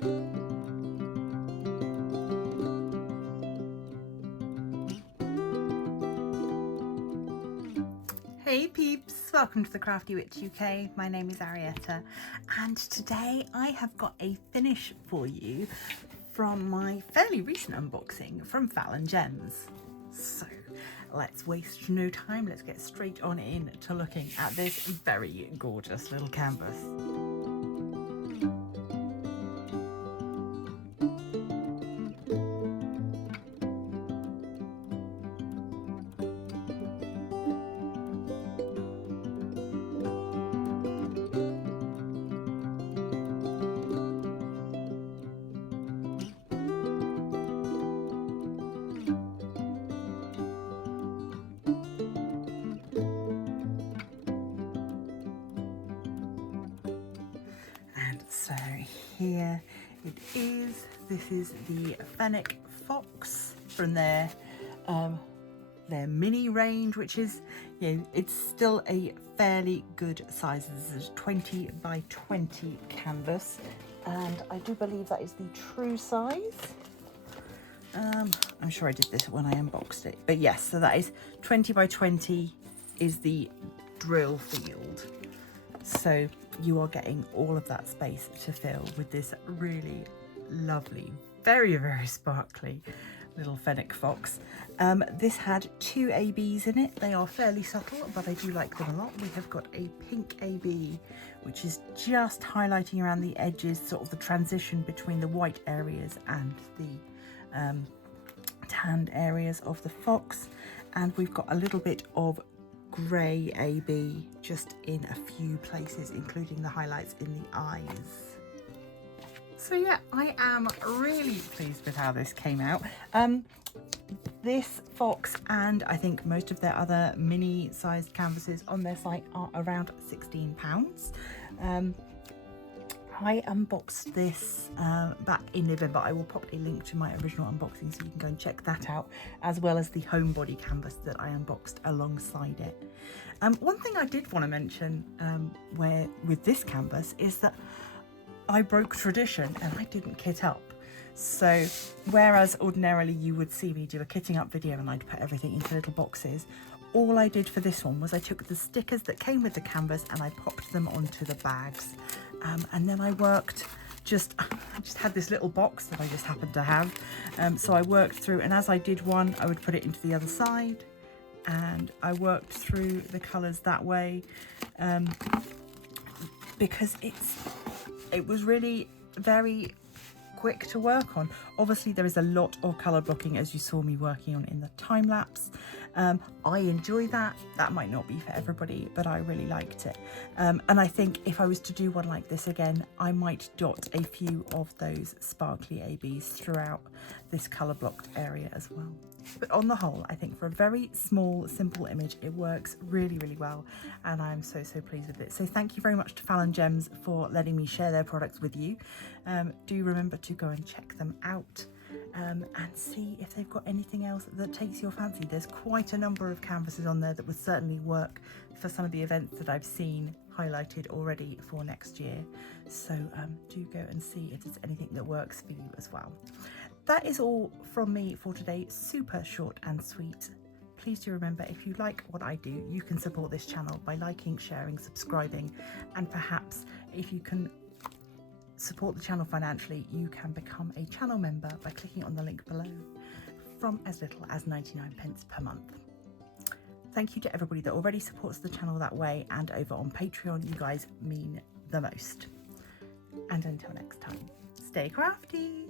Hey peeps, welcome to the Crafty Witch UK. My name is Arietta and today I have got a finish for you from my fairly recent unboxing from Fallon Gems. So let's waste no time, let's get straight on in to looking at this very gorgeous little canvas. So here it is. This is the Fennec Fox from their mini range, which is, you know, it's still a fairly good size. This is a 20 by 20 canvas, and I do believe that is the true size. I'm sure I did this when I unboxed it, but yes, so that is 20 by 20 is the drill field. So you are getting all of that space to fill with this really lovely, very, very sparkly little Fennec Fox. This had 2 ABs in it. They are fairly subtle, but I do like them a lot. We have got a pink AB, which is just highlighting around the edges, sort of the transition between the white areas and the tanned areas of the fox. And we've got a little bit of grey AB just in a few places, including the highlights in the eyes. So yeah, I am really pleased with how this came out. This fox, and I think most of their other mini sized canvases on their site, are around £16. I unboxed this back in November. I will pop a link to my original unboxing so you can go and check that out, as well as the home body canvas that I unboxed alongside it. One thing I did want to mention with this canvas is that I broke tradition and I didn't kit up. So whereas ordinarily you would see me do a kitting up video and I'd put everything into little boxes, all I did for this one was I took the stickers that came with the canvas and I popped them onto the bags. And then I worked, I just had this little box that I just happened to have. So I worked through, and as I did one, I would put it into the other side, and I worked through the colours that way, because it was really very quick to work on. Obviously there is a lot of colour blocking, as you saw me working on in the time lapse. I enjoy that. That might not be for everybody, but I really liked it. And I think if I was to do one like this again, I might dot a few of those sparkly ABs throughout this colour blocked area as well. But on the whole, I think for a very small, simple image, it works really, really well, and I'm so, so pleased with it. So thank you very much to Fallon Gems for letting me share their products with you. Do remember to go and check them out and see if they've got anything else that takes your fancy. There's quite a number of canvases on there that would certainly work for some of the events that I've seen highlighted already for next year. So do go and see if there's anything that works for you as well. That is all from me for today. Super short and sweet. Please do remember, if you like what I do, you can support this channel by liking, sharing, subscribing, and perhaps if you can support the channel financially, you can become a channel member by clicking on the link below from as little as 99p per month. Thank you to everybody that already supports the channel that way, and over on Patreon, you guys mean the most. And until next time, stay crafty.